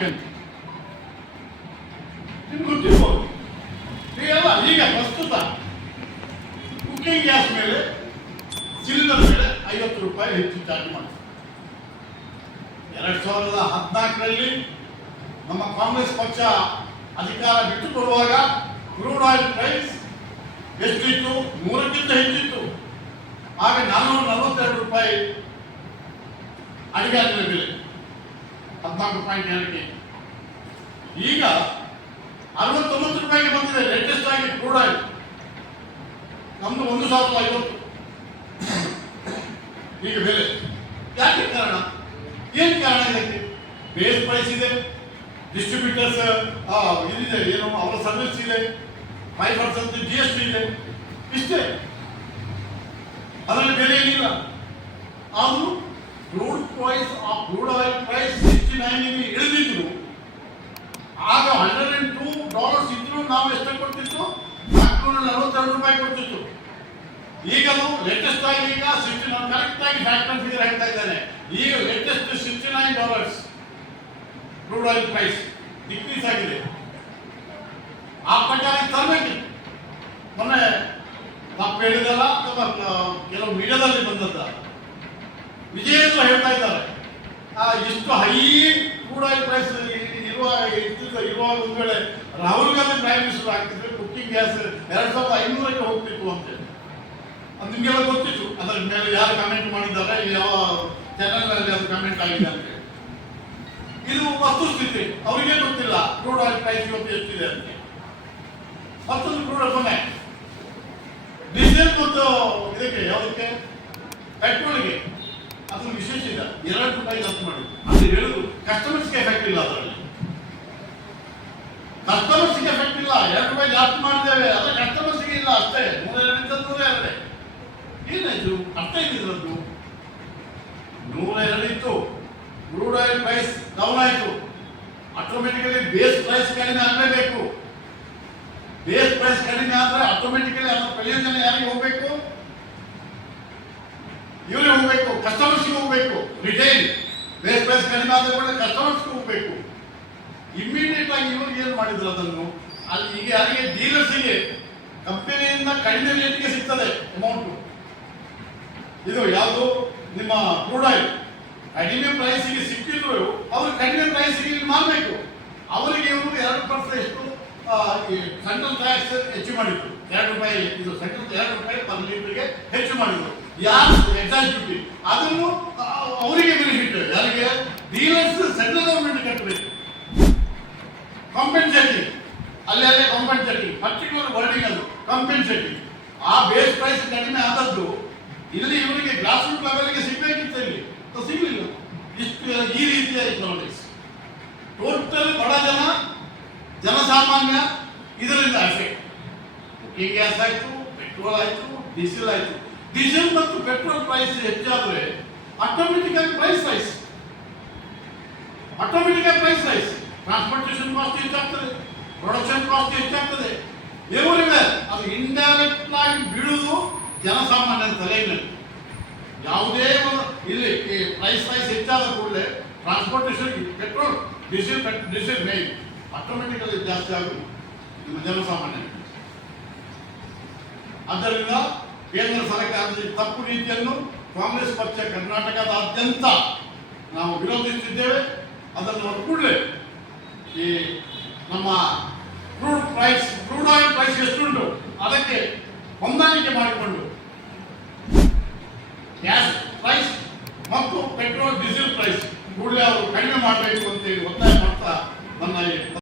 ಹಾಕ್ಯಂತ ನಿಮ್ಗೆ ಗೊತ್ತಿರ್ಬೋದು ಈಗೆಲ್ಲ ಈಗ ಪ್ರಸ್ತುತ ಕುಕ್ಕಿಂಗ್ ಗ್ಯಾಸ್ ಮೇಲೆ ಸಿಲಿಂಡರ್ ಮೇಲೆ ಐವತ್ತು ರೂಪಾಯಿ ಹೆಚ್ಚು ಚಾರ್ಜ್ ಮಾಡ್ತಾರೆ ಎರಡ್ ಸಾವಿರದ ಹದಿನಾಲ್ಕರಲ್ಲಿ ನಮ್ಮ ಕಾಂಗ್ರೆಸ್ ಪಕ್ಷ ಅಧಿಕಾರ ಬಿಟ್ಟುಕೊಡುವಾಗ ಕ್ರೂಡ್ ಆಯಿಲ್ ಪ್ರೈಸ್ ಎಷ್ಟಿತ್ತು? ನೂರಕ್ಕಿಂತ ಹೆಚ್ಚಿತ್ತು. ಆಗ ನಾನ್ನೂರ ನಲವತ್ತೆರಡು ರೂಪಾಯಿ ಅಡಿಗೆ ಬೆಲೆ. ಹದಿನಾಲ್ಕು ಪಾಯಿಂಟ್ ಎರಡಕ್ಕೆ ಈಗ ಅರವತ್ತೊಂಬತ್ತು ರೂಪಾಯಿಗೆ ಬಂದಿದೆ ಲೇಟೆಸ್ಟ್ ಆಗಿ ಕ್ರೂಡ್ ಆಯಿಲ್ ನಮ್ದು ಒಂದು ಸಾವಿರದ ಐವತ್ತು. ಈಗ ಬೆಲೆ. ಯಾಕೆ ಕಾರಣ? ಏನ್ ಕಾರಣ ಇದಕ್ಕೆ? ಬೇಸ್ ಪ್ರೈಸ್ ಇದೆ ಡಿಸ್ಟ್ರಿಬ್ಯೂಟರ್ಸ್ ಇದಿದೆ, ಏನು, ಅವರ ಸರ್ವಿಸ್ ಇದೆ five percent G S T ಇದೆ. ಇಷ್ಟೇ. ಅದರಲ್ಲಿ ಬೆಲೆ ಏನಿಲ್ಲ. ಆದರೂ ಕ್ರೂಡ್ ಪ್ರೈಸ್ ಆ ಕ್ರೂಡ್ ಆಯಿಲ್ ಪ್ರೈಸ್ ನೈನ್ಗೆ ಇಳಿದಿದ್ರು. ಆಗ ಹಂಡ್ರೆಡ್ ಅಂಡ್ ಟೂ ಡಾಲರ್ಸ್ ಇದ್ರು ನಾವು ಎಷ್ಟು ಕೊಡ್ತಿತ್ತು? ನಾಲ್ಕುನೂರ ನಲವತ್ತೆರಡು ರೂಪಾಯಿ ಕೊಡ್ತಿತ್ತು. ಈಗಲೂ ಲೇಟೆಸ್ಟ್ ಆಗಿ ಈಗ ಸಿಕ್ಸ್ಟಿ ನಾನು ಕರೆಕ್ಟ್ ಆಗಿ ಫ್ಯಾಕ್ಟರ್ ಫಿಗರ್ ಹೇಳ್ತಾ ಇದ್ದಾನೆ. ಈಗ latest sixty nine dollars crude oil price decrease ಆಗಿದೆ. ಆ ಪ್ರಕಾರ ತರಬೇಕು ಮೊನ್ನೆ ತಪ್ಪು ಹೇಳಿದಲ್ಲ ಅಥವಾ ಕೆಲವು ಮೀಡಿಯಾದಲ್ಲಿ ಬಂದದ್ದ ವಿಜಯೇಂದ್ರ ಹೇಳ್ತಾ ಇದ್ದಾರೆ. ಇಷ್ಟು ಹೈ ಕೂಡ ಪ್ರೈಸ್ ಇರುವ ಇರುವಾಗ ಒಂದು ವೇಳೆ ರಾಹುಲ್ ಗಾಂಧಿ ಪ್ರೈಮ್ ಮಿನಿಸ್ಟರ್ ಆಗ್ತಿದ್ರೆ ಕುಕ್ಕಿಂಗ್ ಗ್ಯಾಸ್ ಎರಡು ಸಾವಿರದ ಐನೂರಕ್ಕೆ ಹೋಗ್ತಿತ್ತು ಅಂತೇಳಿ ಅದು ನಿಮಗೆಲ್ಲ ಗೊತ್ತಿತ್ತು. ಅದರ ಮೇಲೆ ಯಾರು ಕಮೆಂಟ್ ಮಾಡಿದ್ದಾರೆ, ಯಾವ ಚಾನಲ್ನಲ್ಲಿ ಅದು ಕಮೆಂಟ್ ಆಗಿದೆ ಅಂತ. ಇದು ವಸ್ತುಸ್ಥಿತಿ. ಅವರಿಗೆ ಗೊತ್ತಿಲ್ಲ. ಕ್ರೂಡ್ ಆಯಿಲ್ ಪ್ರೈಸ್ ಇವತ್ತು ಎಷ್ಟಿದೆ ಅಂತ ಮತ್ತೊಂದು ಕ್ರೂಡ್ ಕೊನೆ. ಡೀಸೆಲ್ ಮತ್ತು ಇದಕ್ಕೆ ಯಾವುದಕ್ಕೆ? ಪೆಟ್ರೋಲ್ಗೆ ಅದು ವಿಶೇಷ ಇಲ್ಲ. ಎರಡು ರೂಪಾಯಿ ಖರ್ಚು ಮಾಡಿದ್ರು. ಅದು ಹೇಳುದು ಕಸ್ಟಮರ್ಸ್ಗೆ ಎಫೆಕ್ಟ್ ಇಲ್ಲ ಅದರಲ್ಲಿ. ಕಸ್ಟಮರ್ಸ್ಗೆ ಎಫೆಕ್ಟ್ ಇಲ್ಲ. ಎರಡು ರೂಪಾಯಿ ಜಾಸ್ತಿ ಮಾಡಿದ್ದೇವೆ. ಅದ್ರ ಕಸ್ಟಮರ್ಸ್ಗೆ ಇಲ್ಲ ಅಷ್ಟೇ. ನೂರ ಎರಡರಿಂದ ನೂರ ಎರಡೇ ಏನಾಯ್ತು ಅರ್ಥ ಇದ್ದಿದ್ರದ್ದು ನೂರ ಇತ್ತು. ಕ್ರೂಡ್ ಆಯಿಲ್ ಪ್ರೈಸ್ ಡೌನ್ ಆಯ್ತು. ಆಟೋಮೆಟಿಕಲಿ ಬೇಸ್ ಪ್ರೈಸ್ ಕಡಿಮೆ ಆಗಲೇಬೇಕು. ಬೇಸ್ ಪ್ರೈಸ್ ಕಡಿಮೆ ಆದ್ರೆ ಆಟೋಮೆಟಿಕಲಿ ಅದರ ಪ್ರಯೋಜನ ಯಾರಿಗೆ ಹೋಗ್ಬೇಕು? ಇವರೇ ಹೋಗ್ಬೇಕು ಕಸ್ಟಮರ್ಸ್ಗೆ ಹೋಗ್ಬೇಕು ರಿಟೈಲ್ ಬೇಸ್ ಪ್ರೈಸ್ ಕಡಿಮೆ ಆದ ಕೂಡ ಕಸ್ಟಮರ್ಸ್ಗೆ ಹೋಗ್ಬೇಕು. ಇಮಿಡಿಯೇಟ್ ಆಗಿ ಇವ್ರಿಗೆ ಏನು ಮಾಡಿದ್ರು ಅದನ್ನು? ಅಲ್ಲಿ ಈಗ ಯಾರಿಗೆ ಡೀಲರ್ಸಿಗೆ ಕಂಪನಿಯಿಂದ ಕಡಿಮೆ ರೇಟ್ಗೆ ಸಿಗ್ತದೆ ಅಮೌಂಟು ಇದು ಯಾವುದು? ನಿಮ್ಮ ಕ್ರೂಡ್ ಆಯಿಲ್ ಕಡಿಮೆ ಪ್ರೈಸಿಗೆ ಸಿಕ್ಕಿದ್ರು ಅವರು ಕಡಿಮೆ ಪ್ರೈಸಿಗೆ ಮಾರಬೇಕು. ಅವರಿಗೆ ಇವರು ಎರಡು ಪರ್ಸೆಂಟ್ ಎಷ್ಟು ಸೆಂಟ್ರಲ್ ಟ್ಯಾಕ್ಸ್ ಹೆಚ್ಚು ಮಾಡಿದ್ರು. ಎರಡು ರೂಪಾಯಿ, ಇದು ಸೆಂಟ್ರಲ್ ಎರಡು ರೂಪಾಯಿ ಪರ್ ಲೀಟರ್ಗೆ ಹೆಚ್ಚು ಮಾಡಿದ್ರು. ಯಾರು ಎಕ್ಸಾಕ್ಯೂಟಿವ್ ಅದನ್ನು ಅವರಿಗೆ ಬೆನಿಫಿಟ್ ಯಾರಿಗೆ? ಡೀಲರ್ಸ್ ಸೆಂಟ್ರಲ್ ಗವರ್ಮೆಂಟ್ ಕಟ್ಟಬೇಕು. ಕಾಂಪೆನ್ಸೇಟಿಂಗ್ ಅಲ್ಲಿ, ಅಲ್ಲೇ ಕಾಂಪೆನ್ಸೇಟಿಂಗ್ ಪರ್ಟಿಕ್ಯುಲರ್ ವರ್ಡಿಂಗ್ ಅದು. ಕಾಂಪೆನ್ಸೇಟಿಂಗ್ ಆ ಬೇಸ್ ಪ್ರೈಸ್ ಕಡಿಮೆ ಆದದ್ದು, ಇಲ್ಲಿ ಇವರಿಗೆ ಗ್ರಾಸ್ ರೂಟ್ ಲೆವೆಲ್ಗೆ ಸಿಗಬೇಕಿತ್ತು ಇಲ್ಲಿ. ಸಿಗಲಿಲ್ಲ. ಇಷ್ಟು, ಈ ರೀತಿಯ ಎಕನಾಮಿಕ್ಸ್ ಟೋಟಲ್ ಬಡ ಜನ, ಜನಸಾಮಾನ್ಯ, ಇದರಿಂದ ಅಫೆಕ್ಟ್ ಕುಕಿಂಗ್ ಗ್ಯಾಸ್ ಆಯಿತು ಪೆಟ್ರೋಲ್ ಆಯಿತು ಡೀಸೆಲ್ ಆಯ್ತು. ಡೀಸೆಲ್ ಮತ್ತು ಪೆಟ್ರೋಲ್ ಪ್ರೈಸ್ ಹೆಚ್ಚಾದರೆ ಆಟೋಮೆಟಿಕ್ ಆಗಿ ಪ್ರೈಸ್ ರೈಸ್ ಆಟೋಮೆಟಿಕ್ ಆಗಿ ಪ್ರೈಸ್ ರೈಸ್ ಟ್ರಾನ್ಸ್ಪೋರ್ಟೇಷನ್ ಕಾಸ್ಟ್ ಹೆಚ್ಚಾಗ್ತದೆ. ಪ್ರೊಡಕ್ಷನ್ ಕಾಸ್ಟ್ ಹೆಚ್ಚಾಗ್ತದೆ. ಎವರಿವೆ ಅದು ಇಂಡೈರೆಕ್ಟ್ ಆಗಿ ಬೀಳುವುದು ಜನಸಾಮಾನ್ಯರ ತಲೆ ಮೇಲೆ ಯಾವುದೇ ಇಲ್ಲಿ ಪ್ರೈಸ್ ಪ್ರೈಸ್ ಹೆಚ್ಚಾದ ಕೂಡಲೇ transportation petrol diesel diesel main automatically ಜಾಸ್ತಿ ಆಗುವುದು. ನಿಮ್ಮ ಜನಸಾಮಾನ್ಯ ಆದ್ದರಿಂದ ಕೇಂದ್ರ ಸರ್ಕಾರದ ತಪ್ಪು ನೀತಿಯನ್ನು ಕಾಂಗ್ರೆಸ್ ಪಕ್ಷ ಕರ್ನಾಟಕದಾದ್ಯಂತ ನಾವು ವಿರೋಧಿಸುತ್ತಿದ್ದೇವೆ ಅದನ್ನು ಕೂಡಲೇ ಈ ನಮ್ಮ crude price, crude oil price ಎಷ್ಟುಂಟು, ಅದಕ್ಕೆ ಹೊಂದಾಣಿಕೆ ಮಾಡಿಕೊಂಡು ಗ್ಯಾಸ್ ಪ್ರೈಸ್ ಮತ್ತು ಪೆಟ್ರೋಲ್, ಡೀಸೆಲ್ ಪ್ರೈಸ್ ಕೂಡಲೇ ಅವರು ಕಡಿಮೆ ಮಾಡಬೇಕು ಅಂತೇಳಿ ಒತ್ತಾಯ